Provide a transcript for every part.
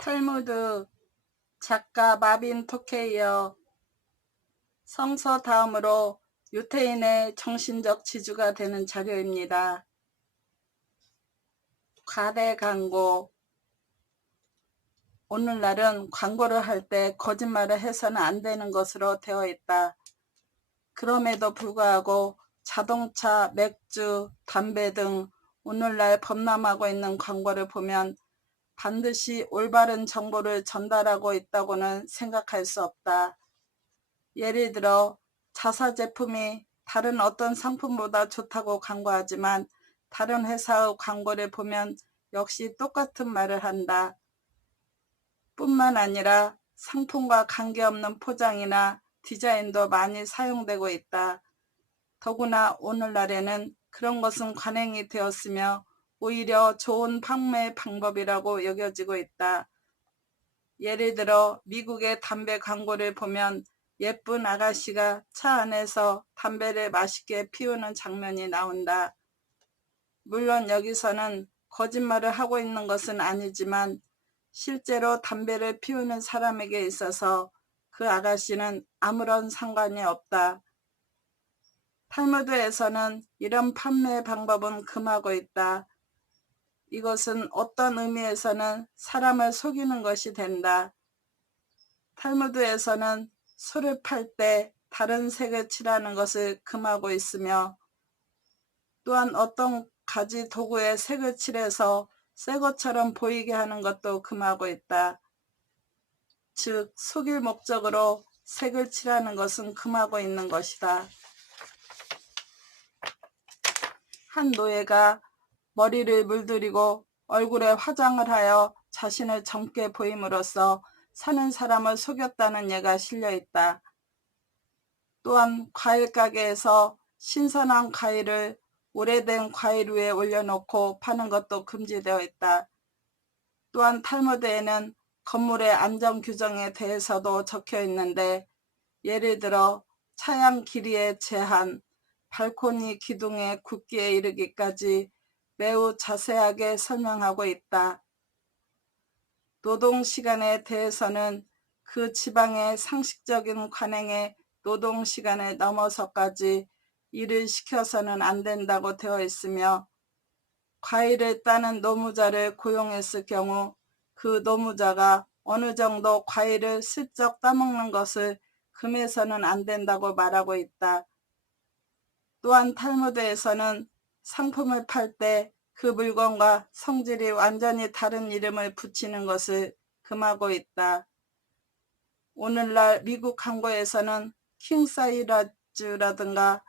탈무드 작가 마빈 토케이어 성서 다음으로 유태인의 정신적 지주가 되는 자료입니다. 과대 광고. 오늘날은 광고를 할 때 거짓말을 해서는 안 되는 것으로 되어 있다. 그럼에도 불구하고 자동차, 맥주, 담배 등 오늘날 범람하고 있는 광고를 보면 반드시 올바른 정보를 전달하고 있다고는 생각할 수 없다. 예를 들어 자사 제품이 다른 어떤 상품보다 좋다고 광고하지만 다른 회사의 광고를 보면 역시 똑같은 말을 한다. 뿐만 아니라 상품과 관계없는 포장이나 디자인도 많이 사용되고 있다. 더구나 오늘날에는 그런 것은 관행이 되었으며 오히려 좋은 판매 방법이라고 여겨지고 있다. 예를 들어 미국의 담배 광고를 보면 예쁜 아가씨가 차 안에서 담배를 맛있게 피우는 장면이 나온다. 물론 여기서는 거짓말을 하고 있는 것은 아니지만 실제로 담배를 피우는 사람에게 있어서 그 아가씨는 아무런 상관이 없다. 탈무드에서는 이런 판매 방법은 금하고 있다. 이것은 어떤 의미에서는 사람을 속이는 것이 된다. 탈무드에서는 소를 팔 때 다른 색을 칠하는 것을 금하고 있으며 또한 어떤 가지 도구에 색을 칠해서 새 것처럼 보이게 하는 것도 금하고 있다. 즉 속일 목적으로 색을 칠하는 것은 금하고 있는 것이다. 한 노예가 머리를 물들이고 얼굴에 화장을 하여 자신을 젊게 보임으로써 사는 사람을 속였다는 예가 실려있다. 또한 과일 가게에서 신선한 과일을 오래된 과일 위에 올려놓고 파는 것도 금지되어 있다. 또한 탈무드에는 건물의 안전 규정에 대해서도 적혀 있는데 예를 들어 차양 길이의 제한, 발코니 기둥의 굵기에 이르기까지 매우 자세하게 설명하고 있다. 노동시간에 대해서는 그 지방의 상식적인 관행에 노동시간을 넘어서까지 일을 시켜서는 안 된다고 되어 있으며 과일을 따는 노무자를 고용했을 경우 그 노무자가 어느 정도 과일을 슬쩍 따먹는 것을 금해서는 안 된다고 말하고 있다. 또한 탈무드에서는 상품을 팔 때 그 물건과 성질이 완전히 다른 이름을 붙이는 것을 금하고 있다. 오늘날 미국 광고에서는 킹사이즈라든가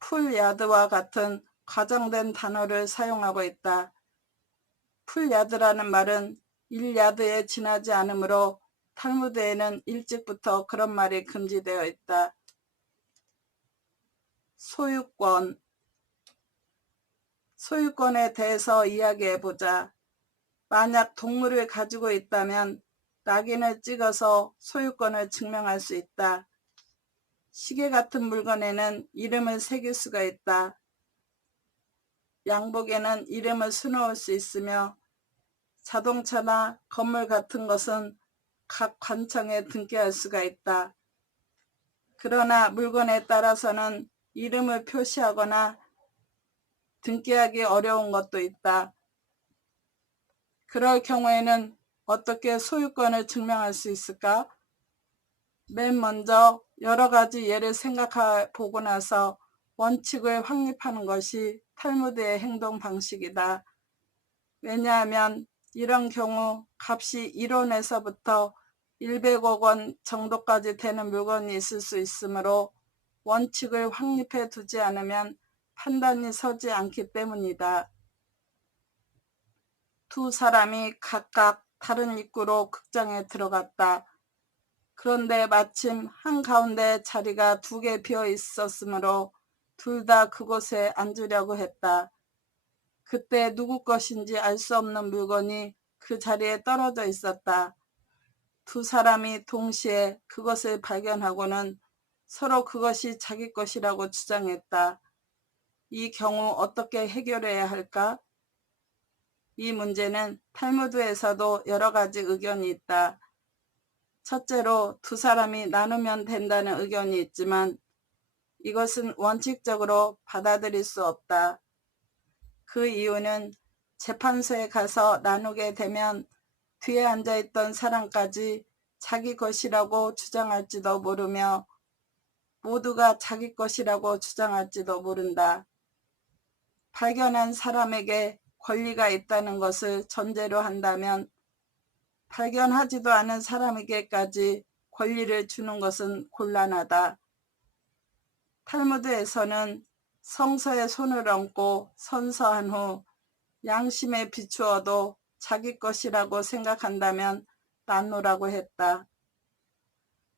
풀야드와 같은 과장된 단어를 사용하고 있다. 풀야드라는 말은 1야드에 지나지 않으므로 탈무드에는 일찍부터 그런 말이 금지되어 있다. 소유권. 소유권에 대해서 이야기해보자. 만약 동물을 가지고 있다면 낙인을 찍어서 소유권을 증명할 수 있다. 시계 같은 물건에는 이름을 새길 수가 있다. 양복에는 이름을 수놓을 수 있으며 자동차나 건물 같은 것은 각 관청에 등기할 수가 있다. 그러나 물건에 따라서는 이름을 표시하거나 등기하기 어려운 것도 있다. 그럴 경우에는 어떻게 소유권을 증명할 수 있을까? 맨 먼저 여러 가지 예를 생각해 보고 나서 원칙을 확립하는 것이 탈무드의 행동 방식이다. 왜냐하면 이런 경우 값이 1원에서부터 100억 원 정도까지 되는 물건이 있을 수 있으므로 원칙을 확립해 두지 않으면 판단이 서지 않기 때문이다. 두 사람이 각각 다른 입구로 극장에 들어갔다. 그런데 마침 한가운데 자리가 2개 비어 있었으므로 둘 다 그곳에 앉으려고 했다. 그때 누구 것인지 알 수 없는 물건이 그 자리에 떨어져 있었다. 두 사람이 동시에 그것을 발견하고는 서로 그것이 자기 것이라고 주장했다. 이 경우 어떻게 해결해야 할까? 이 문제는 탈무드에서도 여러 가지 의견이 있다. 첫째로 두 사람이 나누면 된다는 의견이 있지만 이것은 원칙적으로 받아들일 수 없다. 그 이유는 재판소에 가서 나누게 되면 뒤에 앉아있던 사람까지 자기 것이라고 주장할지도 모르며 모두가 자기 것이라고 주장할지도 모른다. 발견한 사람에게 권리가 있다는 것을 전제로 한다면 발견하지도 않은 사람에게까지 권리를 주는 것은 곤란하다. 탈무드에서는 성서에 손을 얹고 선서한 후 양심에 비추어도 자기 것이라고 생각한다면 나누라고 했다.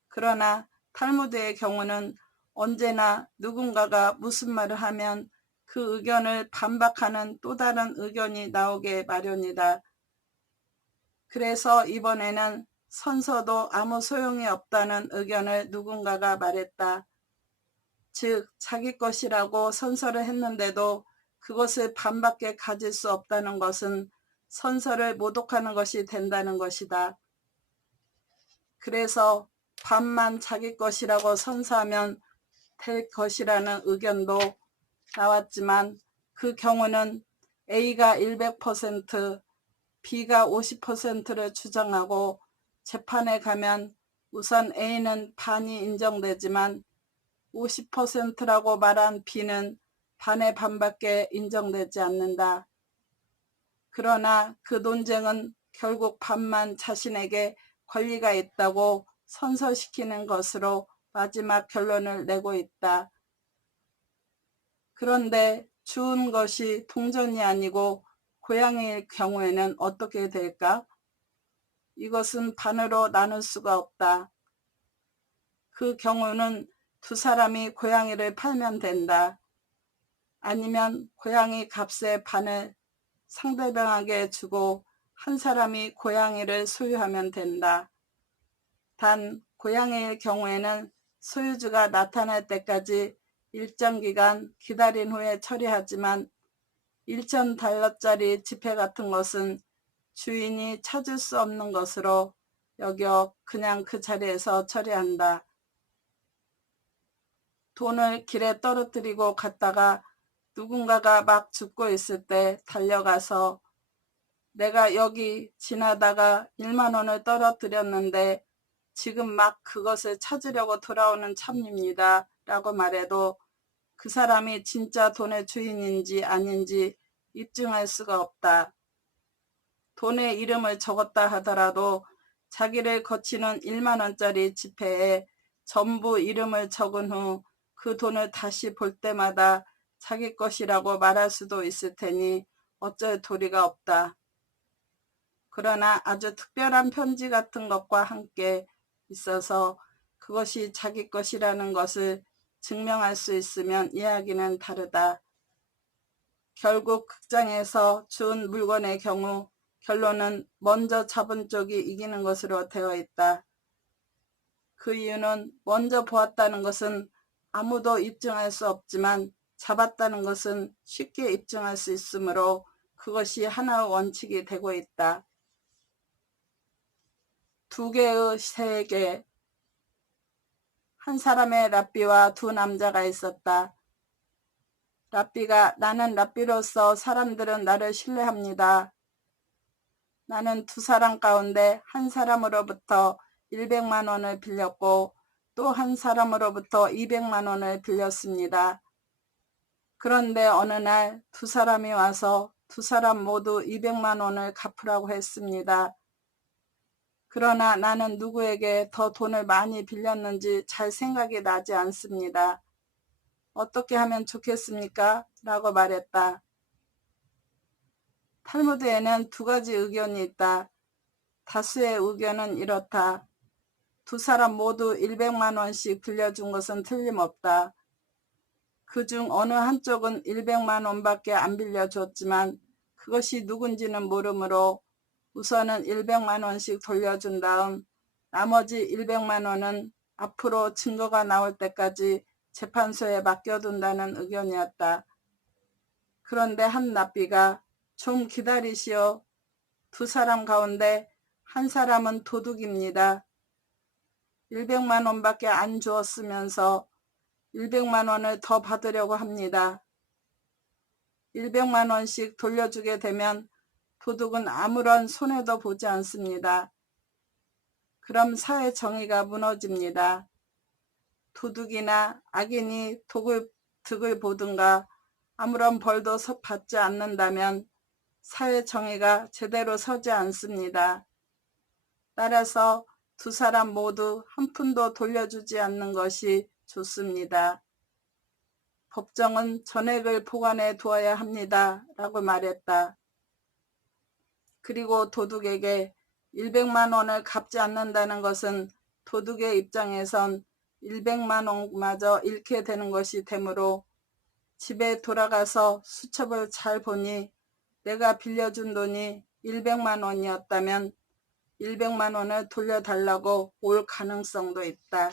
그러나 탈무드의 경우는 언제나 누군가가 무슨 말을 하면 그 의견을 반박하는 또 다른 의견이 나오게 마련이다. 그래서 이번에는 선서도 아무 소용이 없다는 의견을 누군가가 말했다. 즉 자기 것이라고 선서를 했는데도 그것을 반밖에 가질 수 없다는 것은 선서를 모독하는 것이 된다는 것이다. 그래서 반만 자기 것이라고 선서하면 될 것이라는 의견도 나왔지만 그 경우는 A가 100%, B가 50%를 주장하고 재판에 가면 우선 A는 반이 인정되지만 50%라고 말한 B는 반의 반밖에 인정되지 않는다. 그러나 그 논쟁은 결국 반만 자신에게 권리가 있다고 선서시키는 것으로 마지막 결론을 내고 있다. 그런데 주운 것이 동전이 아니고 고양이일 경우에는 어떻게 될까? 이것은 반으로 나눌 수가 없다. 그 경우는 두 사람이 고양이를 팔면 된다. 아니면 고양이 값의 반을 상대방에게 주고 한 사람이 고양이를 소유하면 된다. 단 고양이의 경우에는 소유주가 나타날 때까지 일정 기간 기다린 후에 처리하지만 $1,000짜리 지폐 같은 것은 주인이 찾을 수 없는 것으로 여겨 그냥 그 자리에서 처리한다. 돈을 길에 떨어뜨리고 갔다가 누군가가 막 죽고 있을 때 달려가서 내가 여기 지나다가 1만 원을 떨어뜨렸는데 지금 막 그것을 찾으려고 돌아오는 참입니다. 라고 말해도 그 사람이 진짜 돈의 주인인지 아닌지 입증할 수가 없다. 돈의 이름을 적었다 하더라도 자기를 거치는 1만 원짜리 지폐에 전부 이름을 적은 후 그 돈을 다시 볼 때마다 자기 것이라고 말할 수도 있을 테니 어쩔 도리가 없다. 그러나 아주 특별한 편지 같은 것과 함께 있어서 그것이 자기 것이라는 것을 증명할 수 있으면 이야기는 다르다. 결국 극장에서 주운 물건의 경우 결론은 먼저 잡은 쪽이 이기는 것으로 되어 있다. 그 이유는 먼저 보았다는 것은 아무도 입증할 수 없지만 잡았다는 것은 쉽게 입증할 수 있으므로 그것이 하나의 원칙이 되고 있다. 두 개의 세계. 한 사람의 랍비와 두 남자가 있었다. 랍비가 나는 랍비로서 사람들은 나를 신뢰합니다. 나는 두 사람 가운데 한 사람으로부터 100만 원을 빌렸고 또 한 사람으로부터 200만 원을 빌렸습니다. 그런데 어느 날 두 사람이 와서 두 사람 모두 200만 원을 갚으라고 했습니다. 그러나 나는 누구에게 더 돈을 많이 빌렸는지 잘 생각이 나지 않습니다. 어떻게 하면 좋겠습니까? 라고 말했다. 탈무드에는 두 가지 의견이 있다. 다수의 의견은 이렇다. 두 사람 모두 100만 원씩 빌려준 것은 틀림없다. 그중 어느 한쪽은 100만 원밖에 안 빌려줬지만 그것이 누군지는 모르므로 우선은 100만 원씩 돌려준 다음 나머지 100만 원은 앞으로 증거가 나올 때까지 재판소에 맡겨둔다는 의견이었다. 그런데 한 랍비가 좀 기다리시오. 두 사람 가운데 한 사람은 도둑입니다. 100만 원밖에 안 주었으면서 100만 원을 더 받으려고 합니다. 100만 원씩 돌려주게 되면 도둑은 아무런 손해도 보지 않습니다. 그럼 사회 정의가 무너집니다. 도둑이나 악인이 득을 보든가 아무런 벌도 받지 않는다면 사회 정의가 제대로 서지 않습니다. 따라서 두 사람 모두 한 푼도 돌려주지 않는 것이 좋습니다. 법정은 전액을 보관해 두어야 합니다. 라고 말했다. 그리고 도둑에게 100만 원을 갚지 않는다는 것은 도둑의 입장에선 100만 원마저 잃게 되는 것이 되므로 집에 돌아가서 수첩을 잘 보니 내가 빌려준 돈이 100만 원이었다면 100만 원을 돌려달라고 올 가능성도 있다.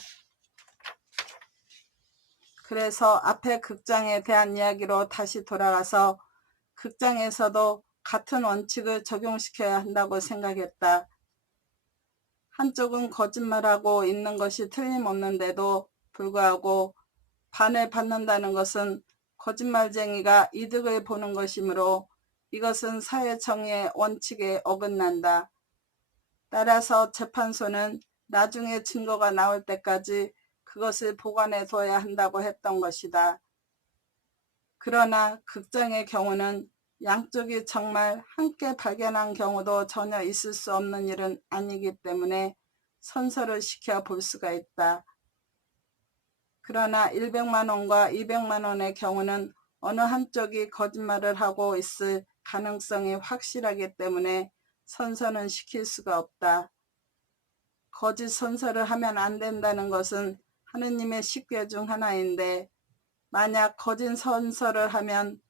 그래서 앞에 극장에 대한 이야기로 다시 돌아가서 극장에서도 같은 원칙을 적용시켜야 한다고 생각했다. 한쪽은 거짓말하고 있는 것이 틀림없는데도 불구하고 반을 받는다는 것은 거짓말쟁이가 이득을 보는 것이므로 이것은 사회정의의 원칙에 어긋난다. 따라서 재판소는 나중에 증거가 나올 때까지 그것을 보관해 둬야 한다고 했던 것이다. 그러나 극장의 경우는 양쪽이 정말 함께 발견한 경우도 전혀 있을 수 없는 일은 아니기 때문에 선서를 시켜 볼 수가 있다. 그러나 100만 원과 200만 원의 경우는 어느 한쪽이 거짓말을 하고 있을 가능성이 확실하기 때문에 선서는 시킬 수가 없다. 거짓 선서를 하면 안 된다는 것은 하느님의 십계 중 하나인데 만약 거짓 선서를 하면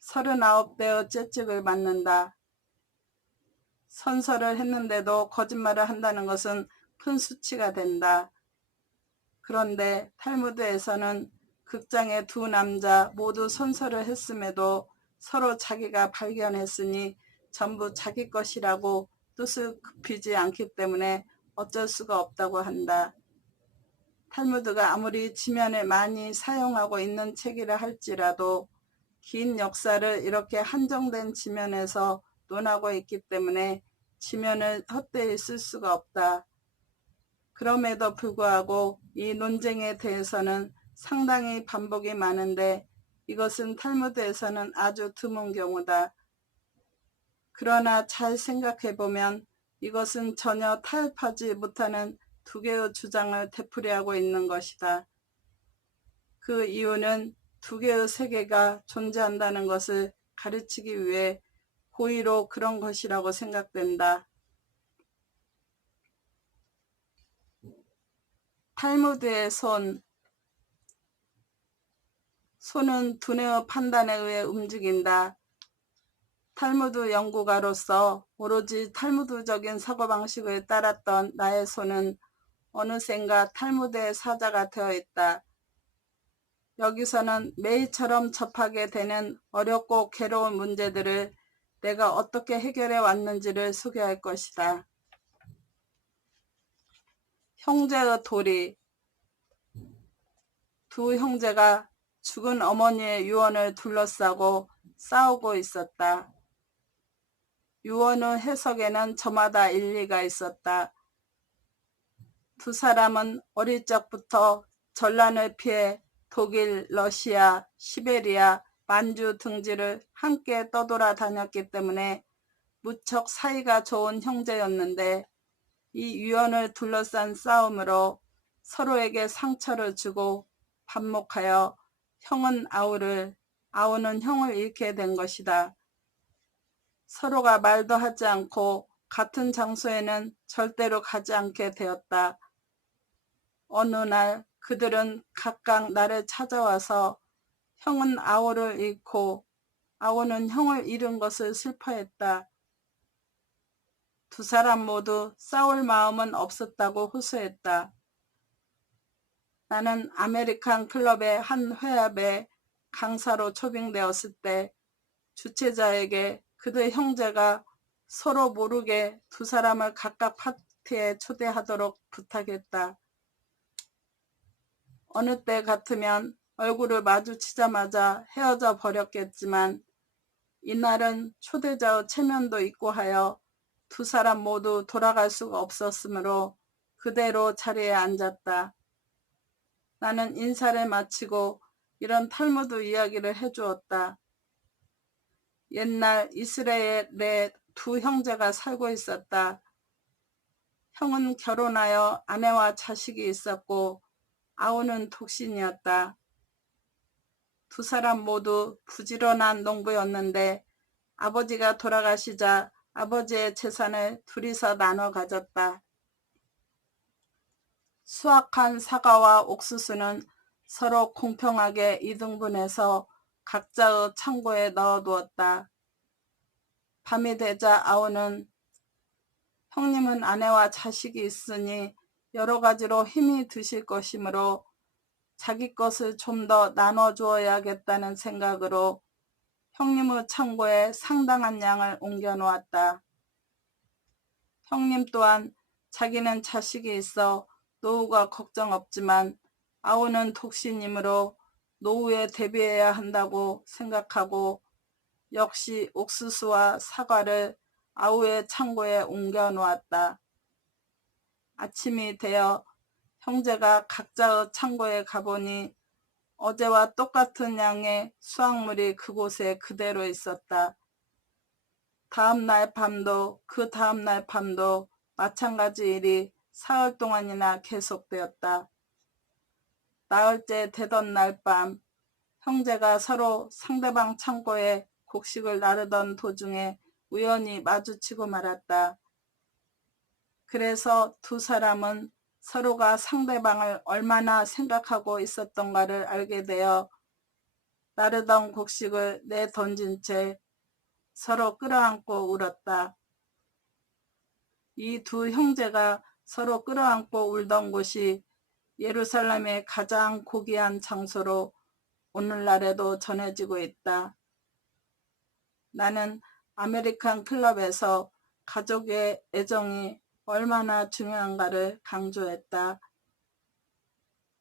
39대의 채찍을 맞는다. 선서를 했는데도 거짓말을 한다는 것은 큰 수치가 된다. 그런데 탈무드에서는 극장의 두 남자 모두 선서를 했음에도 서로 자기가 발견했으니 전부 자기 것이라고 뜻을 굽히지 않기 때문에 어쩔 수가 없다고 한다. 탈무드가 아무리 지면을 많이 사용하고 있는 책이라 할지라도 긴 역사를 이렇게 한정된 지면에서 논하고 있기 때문에 지면을 헛되이 쓸 수가 없다. 그럼에도 불구하고 이 논쟁에 대해서는 상당히 반복이 많은데 이것은 탈무드에서는 아주 드문 경우다. 그러나 잘 생각해보면 이것은 전혀 타협하지 못하는 두 개의 주장을 되풀이하고 있는 것이다. 그 이유는 두 개의 세계가 존재한다는 것을 가르치기 위해 고의로 그런 것이라고 생각된다. 탈무드의 손은 두뇌의 판단에 의해 움직인다. 탈무드 연구가로서 오로지 탈무드적인 사고방식을 따랐던 나의 손은 어느샌가 탈무드의 사자가 되어 있다. 여기서는 매일처럼 접하게 되는 어렵고 괴로운 문제들을 내가 어떻게 해결해 왔는지를 소개할 것이다. 형제의 도리. 두 형제가 죽은 어머니의 유언을 둘러싸고 싸우고 있었다. 유언의 해석에는 저마다 일리가 있었다. 두 사람은 어릴 적부터 전란을 피해 독일, 러시아, 시베리아, 만주 등지를 함께 떠돌아다녔기 때문에 무척 사이가 좋은 형제였는데 이 유언을 둘러싼 싸움으로 서로에게 상처를 주고 반목하여 형은 아우는 형을 잃게 된 것이다. 서로가 말도 하지 않고 같은 장소에는 절대로 가지 않게 되었다. 어느 날 그들은 각각 나를 찾아와서 형은 아우를 잃고 아우는 형을 잃은 것을 슬퍼했다. 두 사람 모두 싸울 마음은 없었다고 호소했다. 나는 아메리칸 클럽의 한 회합에 강사로 초빙되었을 때 주최자에게 그들 형제가 서로 모르게 두 사람을 각각 파티에 초대하도록 부탁했다. 어느 때 같으면 얼굴을 마주치자마자 헤어져 버렸겠지만 이날은 초대자의 체면도 있고 하여 두 사람 모두 돌아갈 수가 없었으므로 그대로 자리에 앉았다. 나는 인사를 마치고 이런 탈무드 이야기를 해주었다. 옛날 이스라엘에 두 형제가 살고 있었다. 형은 결혼하여 아내와 자식이 있었고 아우는 독신이었다. 두 사람 모두 부지런한 농부였는데 아버지가 돌아가시자 아버지의 재산을 둘이서 나눠 가졌다. 수확한 사과와 옥수수는 서로 공평하게 2등분해서 각자의 창고에 넣어두었다. 밤이 되자 아우는 형님은 아내와 자식이 있으니 여러 가지로 힘이 드실 것이므로 자기 것을 좀 더 나눠주어야겠다는 생각으로 형님의 창고에 상당한 양을 옮겨 놓았다. 형님 또한 자기는 자식이 있어 노후가 걱정 없지만 아우는 독신이므로 노후에 대비해야 한다고 생각하고 역시 옥수수와 사과를 아우의 창고에 옮겨 놓았다. 아침이 되어 형제가 각자의 창고에 가보니 어제와 똑같은 양의 수확물이 그곳에 그대로 있었다. 다음날 밤도 그 다음날 밤도 마찬가지 일이 사흘 동안이나 계속되었다. 나흘째 되던 날 밤 형제가 서로 상대방 창고에 곡식을 나르던 도중에 우연히 마주치고 말았다. 그래서 두 사람은 서로가 상대방을 얼마나 생각하고 있었던가를 알게 되어 나르던 곡식을 내던진 채 서로 끌어안고 울었다. 이 두 형제가 서로 끌어안고 울던 곳이 예루살렘의 가장 고귀한 장소로 오늘날에도 전해지고 있다. 나는 아메리칸 클럽에서 가족의 애정이 얼마나 중요한가를 강조했다.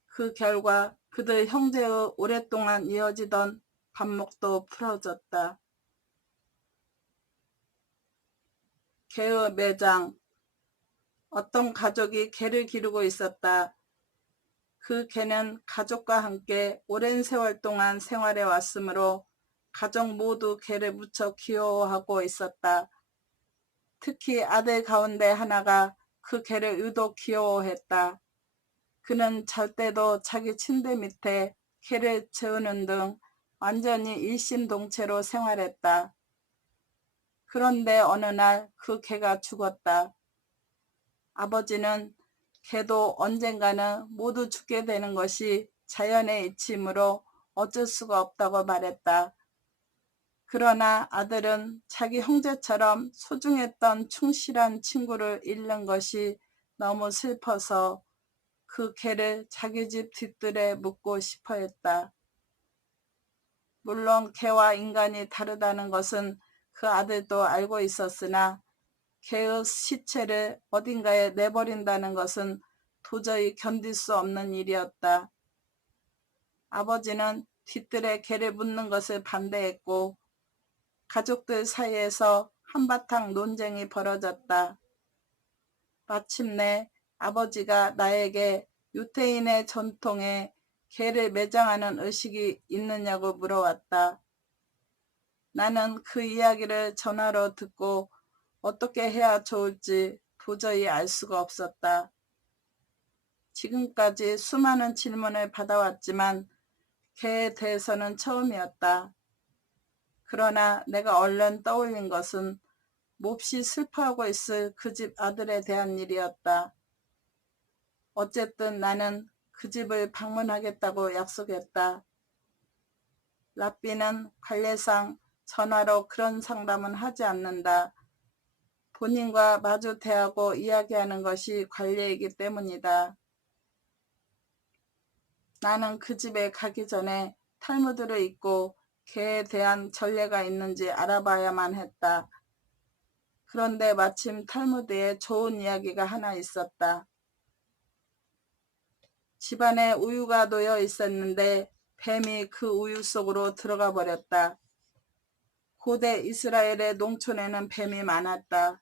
그 결과 그들 형제의 오랫동안 이어지던 반목도 풀어졌다. 개의 매장. 어떤 가족이 개를 기르고 있었다. 그 개는 가족과 함께 오랜 세월 동안 생활해 왔으므로 가족 모두 개를 무척 귀여워하고 있었다. 특히 아들 가운데 하나가 그 개를 유독 귀여워했다. 그는 잘 때도 자기 침대 밑에 개를 재우는 등 완전히 일심동체로 생활했다. 그런데 어느 날 그 개가 죽었다. 아버지는 개도 언젠가는 모두 죽게 되는 것이 자연의 이치이므로 어쩔 수가 없다고 말했다. 그러나 아들은 자기 형제처럼 소중했던 충실한 친구를 잃는 것이 너무 슬퍼서 그 개를 자기 집 뒷뜰에 묻고 싶어 했다. 물론 개와 인간이 다르다는 것은 그 아들도 알고 있었으나 개의 시체를 어딘가에 내버린다는 것은 도저히 견딜 수 없는 일이었다. 아버지는 뒷뜰에 개를 묻는 것을 반대했고 가족들 사이에서 한바탕 논쟁이 벌어졌다. 마침내 아버지가 나에게 유태인의 전통에 개를 매장하는 의식이 있느냐고 물어왔다. 나는 그 이야기를 전화로 듣고 어떻게 해야 좋을지 도저히 알 수가 없었다. 지금까지 수많은 질문을 받아왔지만 개에 대해서는 처음이었다. 그러나 내가 얼른 떠올린 것은 몹시 슬퍼하고 있을 그 집 아들에 대한 일이었다. 어쨌든 나는 그 집을 방문하겠다고 약속했다. 랍비는 관례상 전화로 그런 상담은 하지 않는다. 본인과 마주 대하고 이야기하는 것이 관례이기 때문이다. 나는 그 집에 가기 전에 탈무드를 읽고 개에 대한 전례가 있는지 알아봐야만 했다. 그런데 마침 탈무드에 좋은 이야기가 하나 있었다. 집안에 우유가 놓여 있었는데 뱀이 그 우유 속으로 들어가 버렸다. 고대 이스라엘의 농촌에는 뱀이 많았다.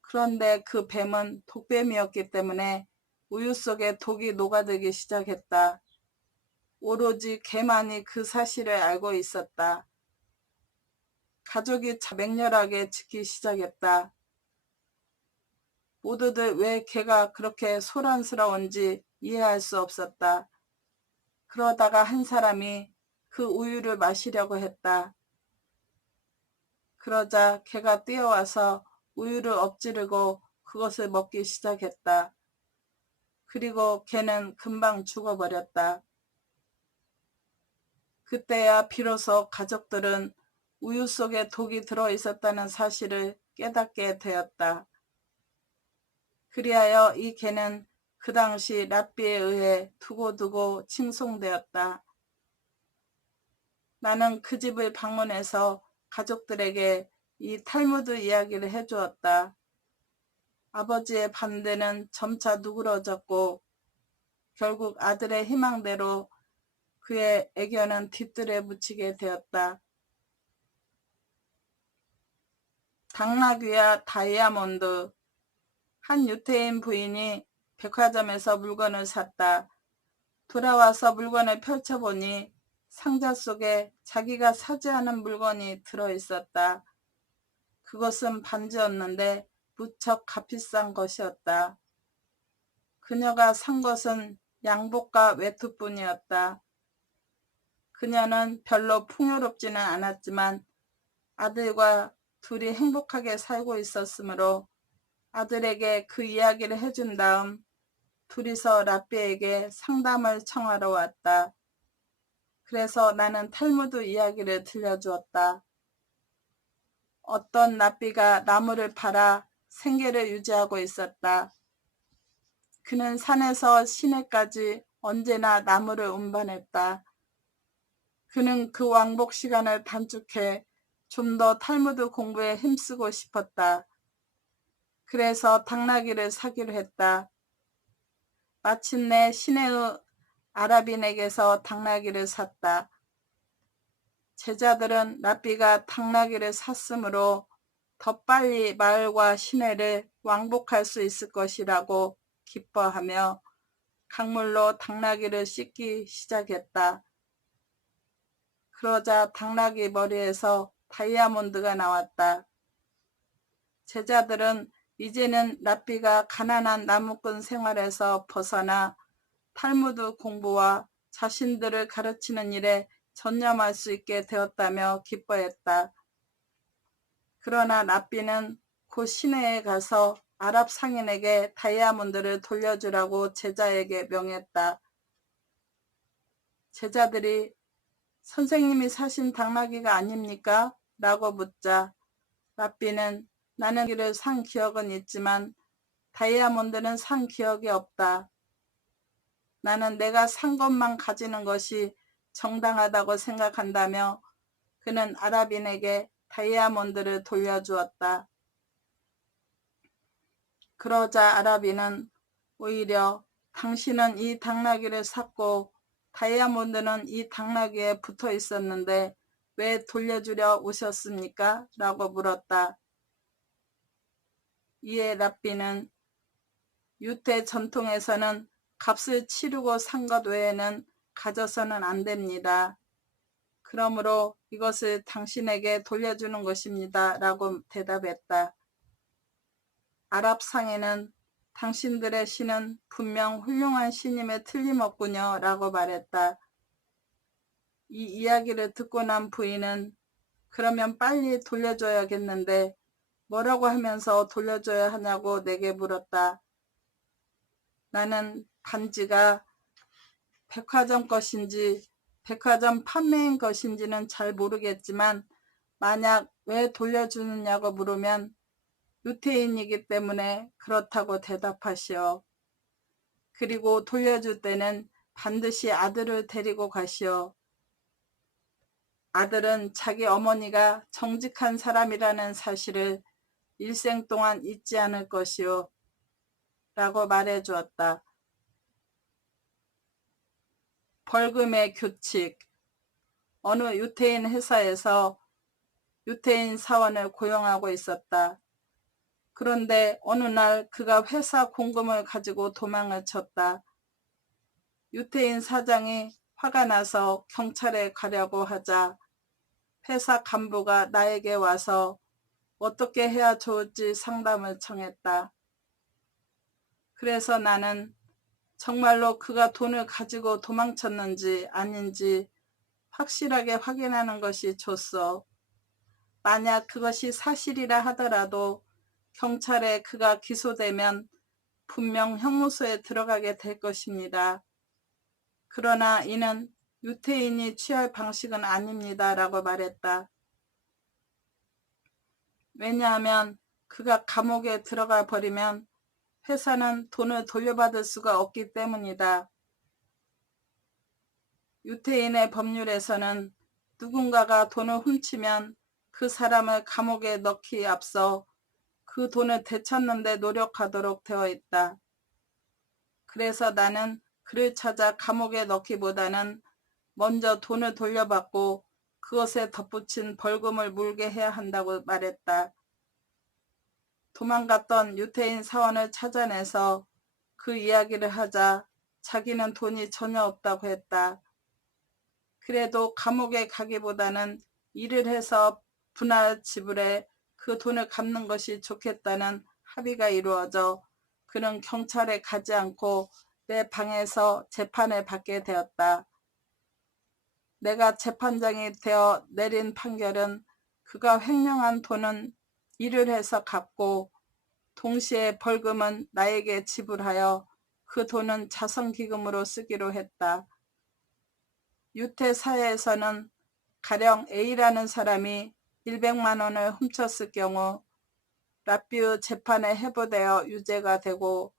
그런데 그 뱀은 독뱀이었기 때문에 우유 속에 독이 녹아들기 시작했다. 오로지 개만이 그 사실을 알고 있었다. 가족이 맹렬하게 지키기 시작했다. 모두들 왜 개가 그렇게 소란스러운지 이해할 수 없었다. 그러다가 한 사람이 그 우유를 마시려고 했다. 그러자 개가 뛰어와서 우유를 엎지르고 그것을 먹기 시작했다. 그리고 개는 금방 죽어버렸다. 그때야 비로소 가족들은 우유 속에 독이 들어있었다는 사실을 깨닫게 되었다. 그리하여 이 개는 그 당시 랍비에 의해 두고두고 칭송되었다. 나는 그 집을 방문해서 가족들에게 이 탈무드 이야기를 해주었다. 아버지의 반대는 점차 누그러졌고 결국 아들의 희망대로 그의 애견은 뒤뜰에 묻히게 되었다. 당나귀와 다이아몬드. 한 유태인 부인이 백화점에서 물건을 샀다. 돌아와서 물건을 펼쳐보니 상자 속에 자기가 사지 않은 물건이 들어있었다. 그것은 반지였는데 무척 값비싼 것이었다. 그녀가 산 것은 양복과 외투뿐이었다. 그녀는 별로 풍요롭지는 않았지만 아들과 둘이 행복하게 살고 있었으므로 아들에게 그 이야기를 해준 다음 둘이서 랍비에게 상담을 청하러 왔다. 그래서 나는 탈무드 이야기를 들려주었다. 어떤 랍비가 나무를 팔아 생계를 유지하고 있었다. 그는 산에서 시내까지 언제나 나무를 운반했다. 그는 그 왕복 시간을 단축해 좀 더 탈무드 공부에 힘쓰고 싶었다. 그래서 당나귀를 사기로 했다. 마침내 시내의 아랍인에게서 당나귀를 샀다. 제자들은 랍비가 당나귀를 샀으므로 더 빨리 마을과 시내를 왕복할 수 있을 것이라고 기뻐하며 강물로 당나귀를 씻기 시작했다. 그러자 당나귀 머리에서 다이아몬드가 나왔다. 제자들은 이제는 랍비가 가난한 나무꾼 생활에서 벗어나 탈무드 공부와 자신들을 가르치는 일에 전념할 수 있게 되었다며 기뻐했다. 그러나 랍비는 곧 시내에 가서 아랍 상인에게 다이아몬드를 돌려주라고 제자에게 명했다. 제자들이 선생님이 사신 당나귀가 아닙니까? 라고 묻자 랍비는 나는 이를 산 기억은 있지만 다이아몬드는 산 기억이 없다. 나는 내가 산 것만 가지는 것이 정당하다고 생각한다며 그는 아랍인에게 다이아몬드를 돌려주었다. 그러자 아랍인은 오히려 당신은 이 당나귀를 샀고 다이아몬드는 이 당나귀에 붙어 있었는데 왜 돌려주려 오셨습니까? 라고 물었다. 이에 랍비는 유대 전통에서는 값을 치르고 산 것 외에는 가져서는 안 됩니다. 그러므로 이것을 당신에게 돌려주는 것입니다. 라고 대답했다. 아랍 상인은 당신들의 신은 분명 훌륭한 신임에 틀림없군요. 라고 말했다. 이 이야기를 듣고 난 부인은 그러면 빨리 돌려줘야겠는데 뭐라고 하면서 돌려줘야 하냐고 내게 물었다. 나는 반지가 백화점 것인지 백화점 판매인 것인지는 잘 모르겠지만 만약 왜 돌려주느냐고 물으면 유태인이기 때문에 그렇다고 대답하시오. 그리고 돌려줄 때는 반드시 아들을 데리고 가시오. 아들은 자기 어머니가 정직한 사람이라는 사실을 일생 동안 잊지 않을 것이요 라고 말해 주었다. 벌금의 규칙. 어느 유태인 회사에서 유태인 사원을 고용하고 있었다. 그런데 어느 날 그가 회사 공금을 가지고 도망을 쳤다. 유태인 사장이 화가 나서 경찰에 가려고 하자 회사 간부가 나에게 와서 어떻게 해야 좋을지 상담을 청했다. 그래서 나는 정말로 그가 돈을 가지고 도망쳤는지 아닌지 확실하게 확인하는 것이 좋소. 만약 그것이 사실이라 하더라도 경찰에 그가 기소되면 분명 형무소에 들어가게 될 것입니다. 그러나 이는 유태인이 취할 방식은 아닙니다. 라고 말했다. 왜냐하면 그가 감옥에 들어가 버리면 회사는 돈을 돌려받을 수가 없기 때문이다. 유태인의 법률에서는 누군가가 돈을 훔치면 그 사람을 감옥에 넣기에 앞서 그 돈을 되찾는 데 노력하도록 되어 있다. 그래서 나는 그를 찾아 감옥에 넣기보다는 먼저 돈을 돌려받고 그것에 덧붙인 벌금을 물게 해야 한다고 말했다. 도망갔던 유태인 사원을 찾아내서 그 이야기를 하자 자기는 돈이 전혀 없다고 했다. 그래도 감옥에 가기보다는 일을 해서 분할 지불해 그 돈을 갚는 것이 좋겠다는 합의가 이루어져 그는 경찰에 가지 않고 내 방에서 재판을 받게 되었다. 내가 재판장이 되어 내린 판결은 그가 횡령한 돈은 일을 해서 갚고 동시에 벌금은 나에게 지불하여 그 돈은 자선기금으로 쓰기로 했다. 유태사회에서는 가령 A라는 사람이 100만 원을 훔쳤을 경우 랍뷰 재판에 회부되어 유죄가 되고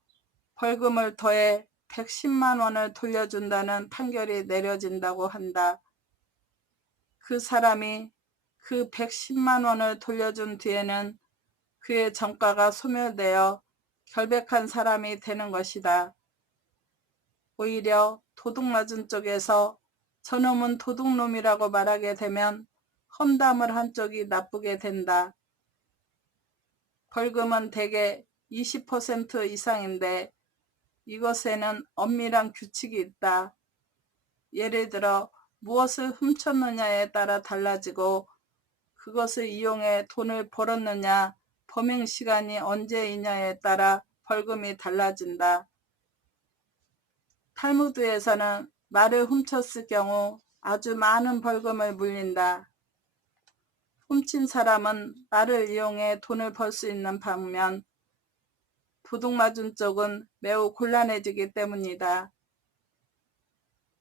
벌금을 더해 110만 원을 돌려준다는 판결이 내려진다고 한다. 그 사람이 그 110만 원을 돌려준 뒤에는 그의 전과가 소멸되어 결백한 사람이 되는 것이다. 오히려 도둑맞은 쪽에서 저놈은 도둑놈이라고 말하게 되면 험담을 한 쪽이 나쁘게 된다. 벌금은 대개 20% 이상인데 이것에는 엄밀한 규칙이 있다. 예를 들어 무엇을 훔쳤느냐에 따라 달라지고 그것을 이용해 돈을 벌었느냐, 범행시간이 언제이냐에 따라 벌금이 달라진다. 탈무드에서는 말을 훔쳤을 경우 아주 많은 벌금을 물린다. 훔친 사람은 말을 이용해 돈을 벌 수 있는 반면 도둑맞은 쪽은 매우 곤란해지기 때문이다.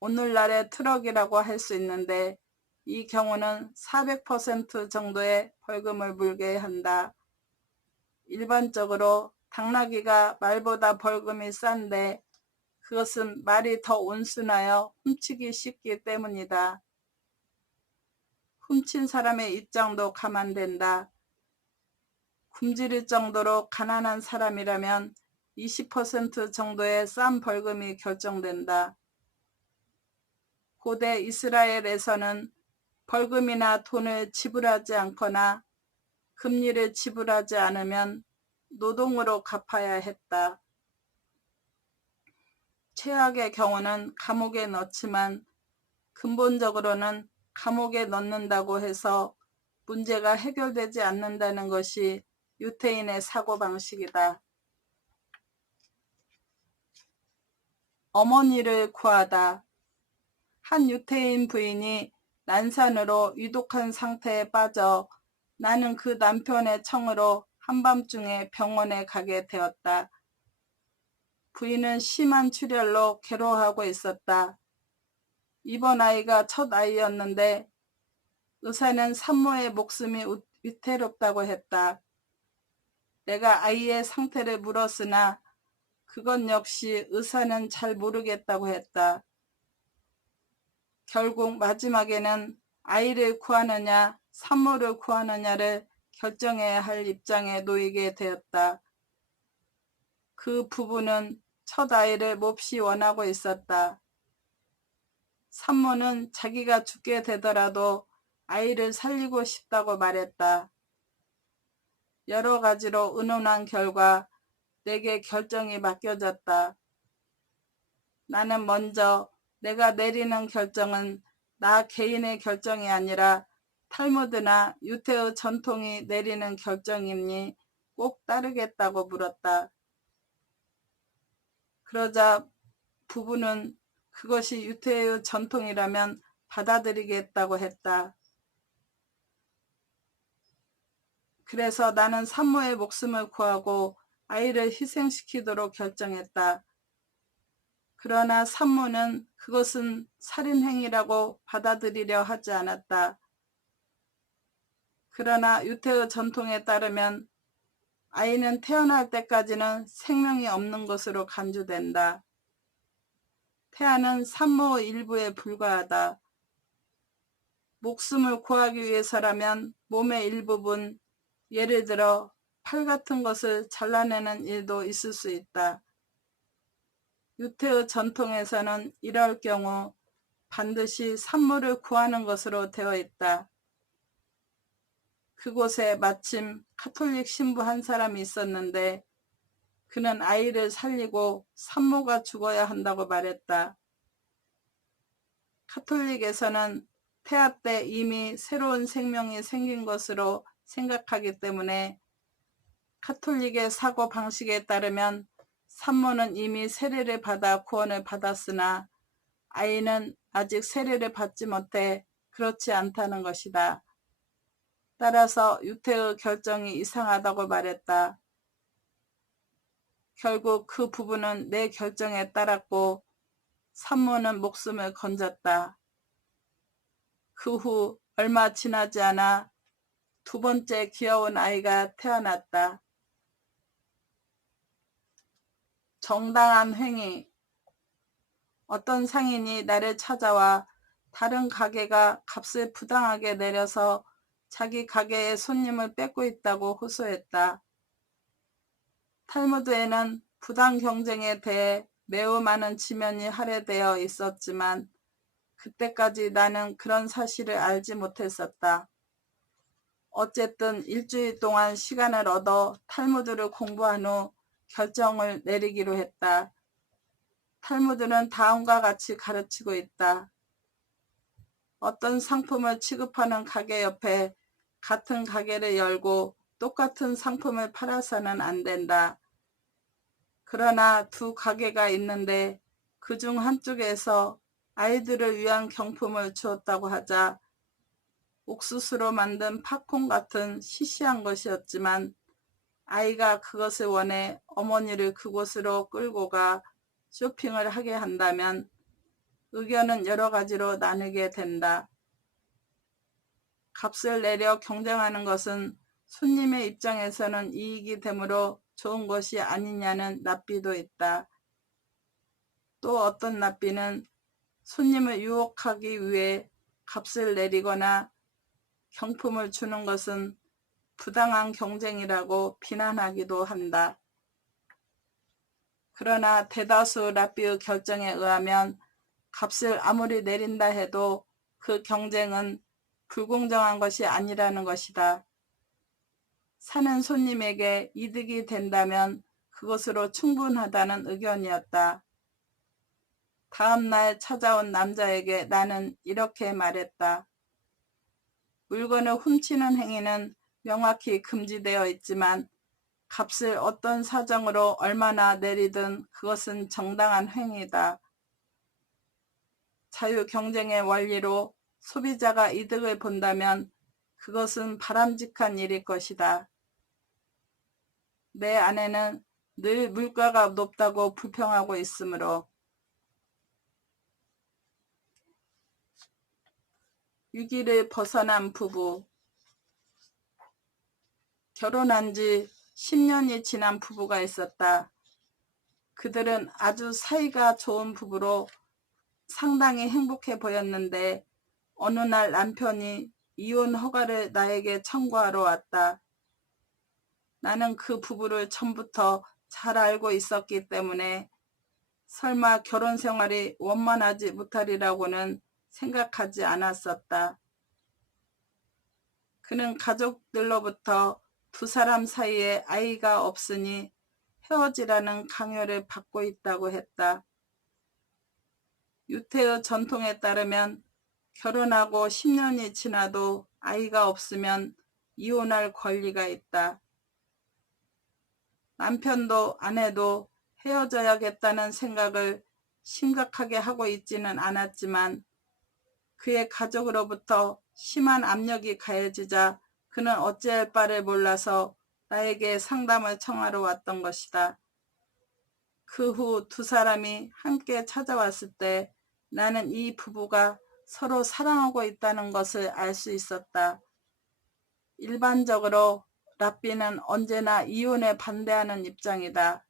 오늘날의 트럭이라고 할 수 있는데 이 경우는 400% 정도의 벌금을 물게 한다. 일반적으로 당나귀가 말보다 벌금이 싼데 그것은 말이 더 온순하여 훔치기 쉽기 때문이다. 훔친 사람의 입장도 감안된다. 굶주릴 정도로 가난한 사람이라면 20% 정도의 싼 벌금이 결정된다. 고대 이스라엘에서는 벌금이나 돈을 지불하지 않거나 금리를 지불하지 않으면 노동으로 갚아야 했다. 최악의 경우는 감옥에 넣지만 근본적으로는 감옥에 넣는다고 해서 문제가 해결되지 않는다는 것이 유태인의 사고방식이다. 어머니를 구하다. 한 유태인 부인이 난산으로 위독한 상태에 빠져 나는 그 남편의 청으로 한밤중에 병원에 가게 되었다. 부인은 심한 출혈로 괴로워하고 있었다. 이번 아이가 첫 아이였는데 의사는 산모의 목숨이 위태롭다고 했다. 내가 아이의 상태를 물었으나 그것 역시 의사는 잘 모르겠다고 했다. 결국 마지막에는 아이를 구하느냐 산모를 구하느냐를 결정해야 할 입장에 놓이게 되었다. 그 부부는 첫 아이를 몹시 원하고 있었다. 산모는 자기가 죽게 되더라도 아이를 살리고 싶다고 말했다. 여러 가지로 의논한 결과 내게 결정이 맡겨졌다. 나는 먼저 내가 내리는 결정은 나 개인의 결정이 아니라 탈무드나 유태의 전통이 내리는 결정이니 꼭 따르겠다고 물었다. 그러자 부부는 그것이 유태의 전통이라면 받아들이겠다고 했다. 그래서 나는 산모의 목숨을 구하고 아이를 희생시키도록 결정했다. 그러나 산모는 그것은 살인행위라고 받아들이려 하지 않았다. 그러나 유태의 전통에 따르면 아이는 태어날 때까지는 생명이 없는 것으로 간주된다. 태아는 산모의 일부에 불과하다. 목숨을 구하기 위해서라면 몸의 일부분, 예를 들어 팔 같은 것을 잘라내는 일도 있을 수 있다. 유태의 전통에서는 이럴 경우 반드시 산모를 구하는 것으로 되어 있다. 그곳에 마침 가톨릭 신부 한 사람이 있었는데 그는 아이를 살리고 산모가 죽어야 한다고 말했다. 가톨릭에서는 태아 때 이미 새로운 생명이 생긴 것으로 생각하기 때문에 가톨릭의 사고 방식에 따르면 산모는 이미 세례를 받아 구원을 받았으나 아이는 아직 세례를 받지 못해 그렇지 않다는 것이다. 따라서 유태의 결정이 이상하다고 말했다. 결국 그 부부는 내 결정에 따랐고 산모는 목숨을 건졌다. 그 후 얼마 지나지 않아 두 번째 귀여운 아이가 태어났다. 정당한 행위. 어떤 상인이 나를 찾아와 다른 가게가 값을 부당하게 내려서 자기 가게의 손님을 뺏고 있다고 호소했다. 탈무드에는 부당 경쟁에 대해 매우 많은 지면이 할애되어 있었지만 그때까지 나는 그런 사실을 알지 못했었다. 어쨌든 일주일 동안 시간을 얻어 탈무드를 공부한 후 결정을 내리기로 했다. 탈무드는 다음과 같이 가르치고 있다. 어떤 상품을 취급하는 가게 옆에 같은 가게를 열고 똑같은 상품을 팔아서는 안 된다. 그러나 두 가게가 있는데 그중 한쪽에서 아이들을 위한 경품을 주었다고 하자 옥수수로 만든 팝콘 같은 시시한 것이었지만 아이가 그것을 원해 어머니를 그곳으로 끌고 가 쇼핑을 하게 한다면 의견은 여러 가지로 나뉘게 된다. 값을 내려 경쟁하는 것은 손님의 입장에서는 이익이 되므로 좋은 것이 아니냐는 납비도 있다. 또 어떤 납비는 손님을 유혹하기 위해 값을 내리거나 경품을 주는 것은 부당한 경쟁이라고 비난하기도 한다. 그러나 대다수 납비의 결정에 의하면 값을 아무리 내린다 해도 그 경쟁은 불공정한 것이 아니라는 것이다. 사는 손님에게 이득이 된다면 그것으로 충분하다는 의견이었다. 다음 날 찾아온 남자에게 나는 이렇게 말했다. 물건을 훔치는 행위는 명확히 금지되어 있지만 값을 어떤 사정으로 얼마나 내리든 그것은 정당한 행위다. 자유 경쟁의 원리로 소비자가 이득을 본다면 그것은 바람직한 일일 것이다. 내 아내는 늘 물가가 높다고 불평하고 있으므로. 위기를 벗어난 부부. 결혼한 지 10년이 지난 부부가 있었다. 그들은 아주 사이가 좋은 부부로 상당히 행복해 보였는데 어느 날 남편이 이혼 허가를 나에게 청구하러 왔다. 나는 그 부부를 처음부터 잘 알고 있었기 때문에 설마 결혼 생활이 원만하지 못하리라고는 생각하지 않았었다. 그는 가족들로부터 두 사람 사이에 아이가 없으니 헤어지라는 강요를 받고 있다고 했다. 유태의 전통에 따르면 결혼하고 10년이 지나도 아이가 없으면 이혼할 권리가 있다. 남편도 아내도 헤어져야겠다는 생각을 심각하게 하고 있지는 않았지만 그의 가족으로부터 심한 압력이 가해지자 그는 어찌할 바를 몰라서 나에게 상담을 청하러 왔던 것이다. 그 후 두 사람이 함께 찾아왔을 때 나는 이 부부가 서로 사랑하고 있다는 것을 알 수 있었다. 일반적으로 랍비는 언제나 이혼에 반대하는 입장이다.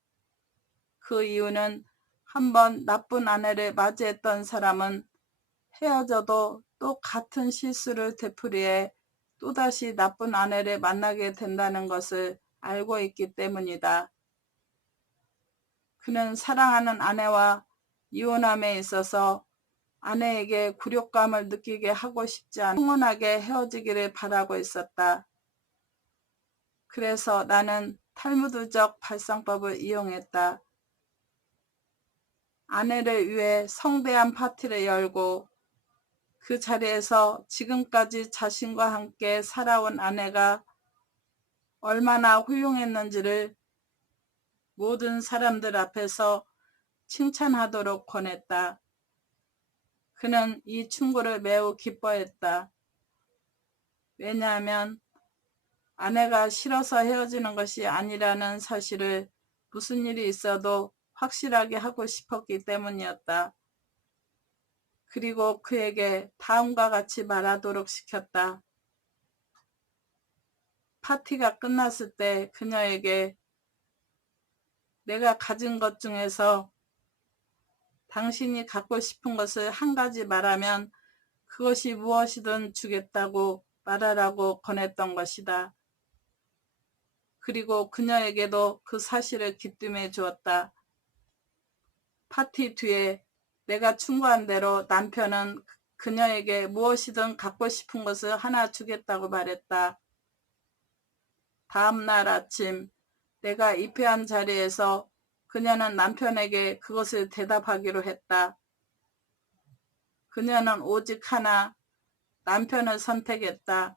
그 이유는 한번 나쁜 아내를 맞이했던 사람은 헤어져도 또 같은 실수를 되풀이해 또다시 나쁜 아내를 만나게 된다는 것을 알고 있기 때문이다. 그는 사랑하는 아내와 이혼함에 있어서 아내에게 굴욕감을 느끼게 하고 싶지 않아 평온하게 헤어지기를 바라고 있었다. 그래서 나는 탈무드적 발상법을 이용했다. 아내를 위해 성대한 파티를 열고 그 자리에서 지금까지 자신과 함께 살아온 아내가 얼마나 훌륭했는지를 모든 사람들 앞에서 칭찬하도록 권했다. 그는 이 충고를 매우 기뻐했다. 왜냐하면 아내가 싫어서 헤어지는 것이 아니라는 사실을 무슨 일이 있어도 확실하게 하고 싶었기 때문이었다. 그리고 그에게 다음과 같이 말하도록 시켰다. 파티가 끝났을 때 그녀에게 내가 가진 것 중에서 당신이 갖고 싶은 것을 한 가지 말하면 그것이 무엇이든 주겠다고 말하라고 권했던 것이다. 그리고 그녀에게도 그 사실을 기뜸해 주었다. 파티 뒤에 내가 충고한 대로 남편은 그녀에게 무엇이든 갖고 싶은 것을 하나 주겠다고 말했다. 다음 날 아침 내가 입회한 자리에서 그녀는 남편에게 그것을 대답하기로 했다. 그녀는 오직 하나, 남편을 선택했다.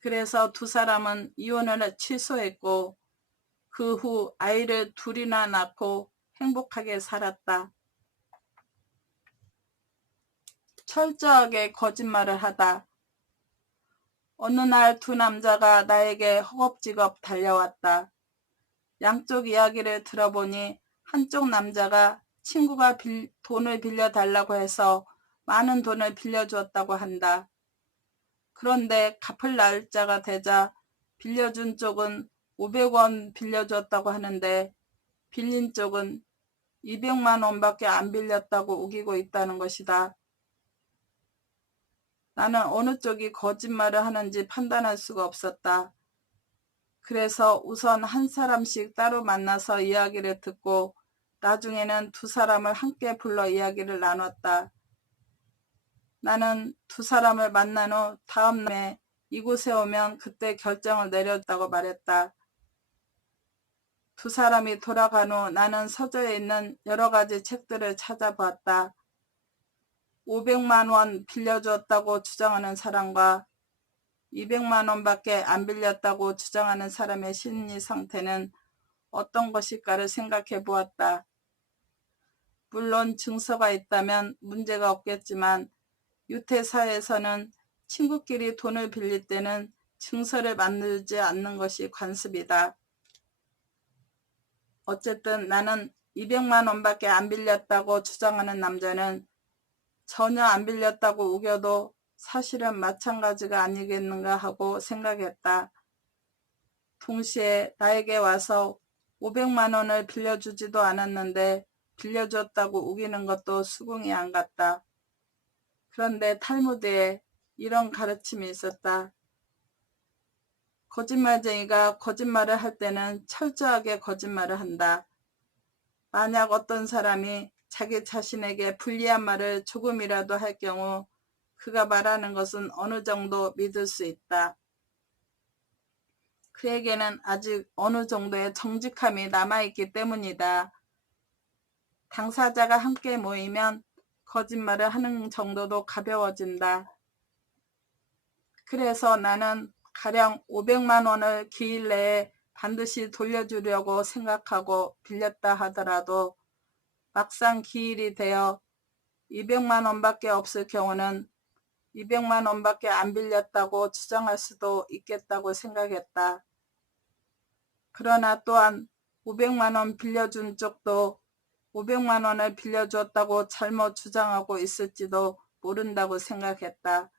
그래서 두 사람은 이혼을 취소했고 그 후 아이를 둘이나 낳고 행복하게 살았다. 철저하게 거짓말을 하다. 어느 날 두 남자가 나에게 허겁지겁 달려왔다. 양쪽 이야기를 들어보니 한쪽 남자가 친구가 돈을 빌려달라고 해서 많은 돈을 빌려주었다고 한다. 그런데 갚을 날짜가 되자 빌려준 쪽은 500원 빌려줬다고 하는데 빌린 쪽은 200만 원밖에 안 빌렸다고 우기고 있다는 것이다. 나는 어느 쪽이 거짓말을 하는지 판단할 수가 없었다. 그래서 우선 한 사람씩 따로 만나서 이야기를 듣고 나중에는 두 사람을 함께 불러 이야기를 나눴다. 나는 두 사람을 만난 후 다음 날에 이곳에 오면 그때 결정을 내렸다고 말했다. 두 사람이 돌아간 후 나는 서재에 있는 여러 가지 책들을 찾아보았다. 500만 원 빌려줬다고 주장하는 사람과 200만 원밖에 안 빌렸다고 주장하는 사람의 심리 상태는 어떤 것일까를 생각해 보았다. 물론 증서가 있다면 문제가 없겠지만 유태사회에서는 친구끼리 돈을 빌릴 때는 증서를 만들지 않는 것이 관습이다. 어쨌든 나는 200만 원밖에 안 빌렸다고 주장하는 남자는 전혀 안 빌렸다고 우겨도 사실은 마찬가지가 아니겠는가 하고 생각했다. 동시에 나에게 와서 500만 원을 빌려주지도 않았는데 빌려줬다고 우기는 것도 수긍이 안 갔다. 그런데 탈무드에 이런 가르침이 있었다. 거짓말쟁이가 거짓말을 할 때는 철저하게 거짓말을 한다. 만약 어떤 사람이 자기 자신에게 불리한 말을 조금이라도 할 경우 그가 말하는 것은 어느 정도 믿을 수 있다. 그에게는 아직 어느 정도의 정직함이 남아있기 때문이다. 당사자가 함께 모이면 거짓말을 하는 정도도 가벼워진다. 그래서 나는 가령 500만 원을 기일 내에 반드시 돌려주려고 생각하고 빌렸다 하더라도 막상 기일이 되어 200만 원밖에 없을 경우는 200만 원밖에 안 빌렸다고 주장할 수도 있겠다고 생각했다. 그러나 또한 500만 원 빌려준 쪽도 500만 원을 빌려주었다고 잘못 주장하고 있을지도 모른다고 생각했다.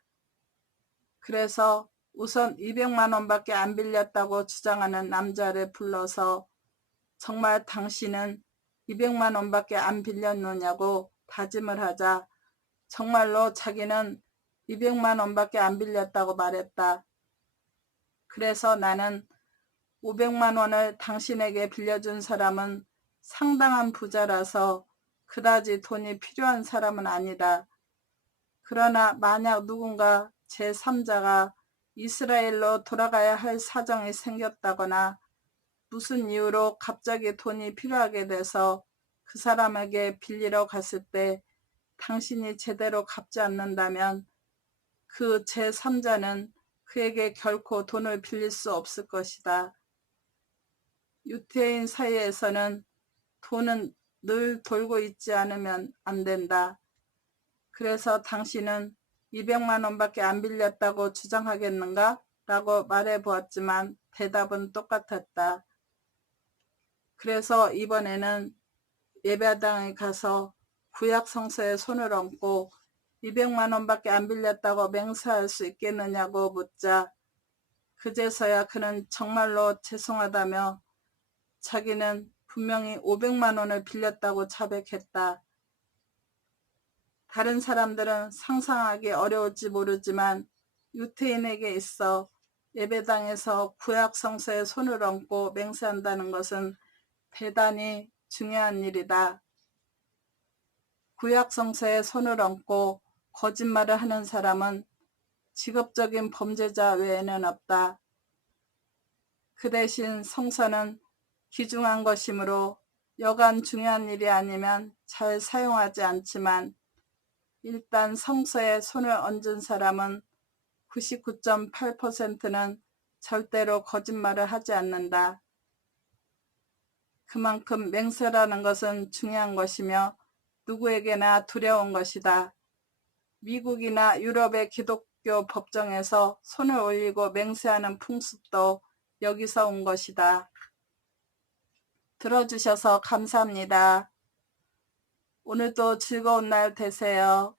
그래서 우선 200만 원밖에 안 빌렸다고 주장하는 남자를 불러서 정말 당신은 200만 원밖에 안 빌렸느냐고 다짐을 하자 정말로 자기는 200만 원밖에 안 빌렸다고 말했다. 그래서 나는 500만 원을 당신에게 빌려준 사람은 상당한 부자라서 그다지 돈이 필요한 사람은 아니다. 그러나 만약 누군가 제3자가 이스라엘로 돌아가야 할 사정이 생겼다거나 무슨 이유로 갑자기 돈이 필요하게 돼서 그 사람에게 빌리러 갔을 때 당신이 제대로 갚지 않는다면 그 제3자는 그에게 결코 돈을 빌릴 수 없을 것이다. 유대인 사이에서는 돈은 늘 돌고 있지 않으면 안 된다. 그래서 당신은 200만 원밖에 안 빌렸다고 주장하겠는가? 라고 말해 보았지만 대답은 똑같았다. 그래서 이번에는 예배당에 가서 구약 성서에 손을 얹고 200만 원밖에 안 빌렸다고 맹세할 수 있겠느냐고 묻자 그제서야 그는 정말로 죄송하다며 자기는 분명히 500만 원을 빌렸다고 자백했다. 다른 사람들은 상상하기 어려울지 모르지만 유태인에게 있어 예배당에서 구약 성서에 손을 얹고 맹세한다는 것은 대단히 중요한 일이다. 구약 성서에 손을 얹고 거짓말을 하는 사람은 직업적인 범죄자 외에는 없다. 그 대신 성서는 귀중한 것이므로 여간 중요한 일이 아니면 잘 사용하지 않지만 일단 성서에 손을 얹은 사람은 99.8%는 절대로 거짓말을 하지 않는다. 그만큼 맹세라는 것은 중요한 것이며 누구에게나 두려운 것이다. 미국이나 유럽의 기독교 법정에서 손을 올리고 맹세하는 풍습도 여기서 온 것이다. 들어주셔서 감사합니다. 오늘도 즐거운 날 되세요.